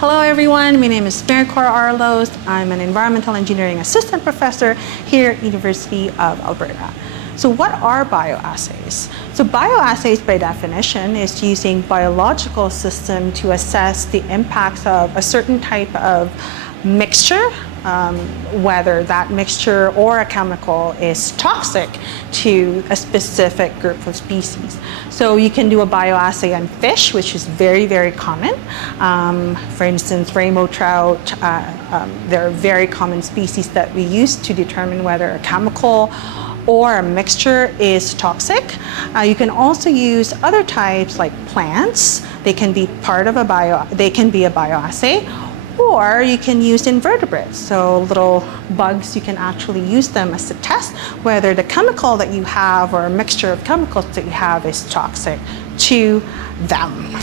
Hello everyone, my name is Maricor Arlos. I'm an environmental engineering assistant professor here at University of Alberta. So what are bioassays? So bioassays by definition is using biological system to assess the impacts of a certain type of mixture, whether that mixture or a chemical is toxic to a specific group of species. So you can do a bioassay on fish, which is very, very common. For instance, rainbow trout, they're very common species that we use to determine whether a chemical or a mixture is toxic. You can also use other types like plants. They can be part of a bioassay. Or you can use invertebrates, so little bugs, you can actually use them as a test whether the chemical that you have or a mixture of chemicals that you have is toxic to them.